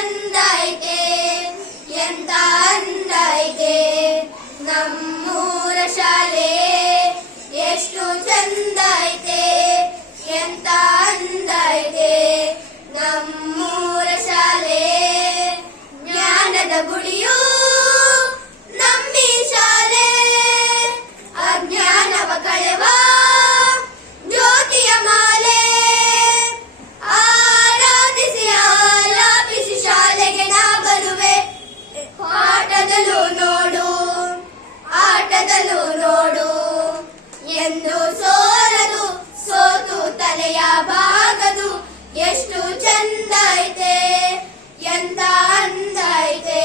ಚಂದ ಐತೆ ಎಂತ ಅಂದ ಐತೆ ನಮ್ಮೂರ ಶಾಲೆ ಎಷ್ಟು ಚಂದ ಐತೆ ಎಂತ ಅಂದ ಐತೆ ನಮ್ಮೂರ ಶಾಲೆ ಜ್ಞಾನದ ಗುಡಿಯು ನಮ್ಮಿ ಶಾಲೆ ಅಜ್ಞಾನವ ಕಳೆವ ಜ್ಯೋತಿಯ ಮಾಲೆ ಆರಾಧಿಸಿ ಆಲಾಪಿಸಿ ಶಾಲೆಗೆ ನಾ ಬರುವೆ ಪಾಠದಲ್ಲೂ ನೋಡು ಆಟದಲ್ಲೂ ನೋಡು ಎಂದು ಸೋಲದು ಸೋತು ತಲೆಯ ಬಾಗದು ಎಷ್ಟು ಚಂದ ಐತೆ ಎಂತ ಅಂದ ಐತೆ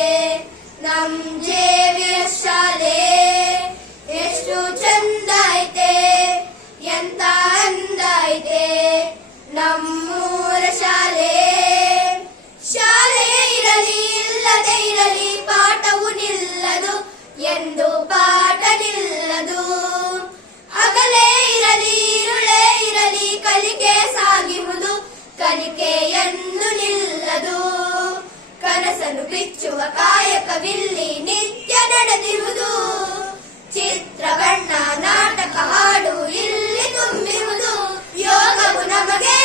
ನಮ್ ಜೆವಿಎಸ್ ಶಾಲೆ ಎಷ್ಟು ಚಂದ ಐತೆ ಎಂತ ಅಂದ ಐತೆ ನಮ್ಮೂರ ಶಾಲೆ ಶಾಲೆಯೇ ಇರಲಿ ಇಲ್ಲದೆ ಇರಲಿ ಪಾಠವು ನಿಲ್ಲದು ಎಂದು ಪಾಠ ನಿಲ್ಲದು ಹಗಲೇ ಇರಲಿ ಇರುಳೇ ಇರಲಿ ಕಲಿಕೆ ಸಾಗಿರುವುದು ಕಲಿಕೆ ಎಂದು ನಿಲ್ಲದು ಕನಸನ್ನು ಬಿಚ್ಚುವ ಕಾಯಕವಿಲ್ಲಿ ನಿತ್ಯ ನಡೆದಿರುವುದು ಚಿತ್ರಬಣ್ಣ ನಾಟಕ ಹಾಡು ಇಲ್ಲಿ ತುಂಬಿರುವುದು ಯೋಗವು ನಮಗೆ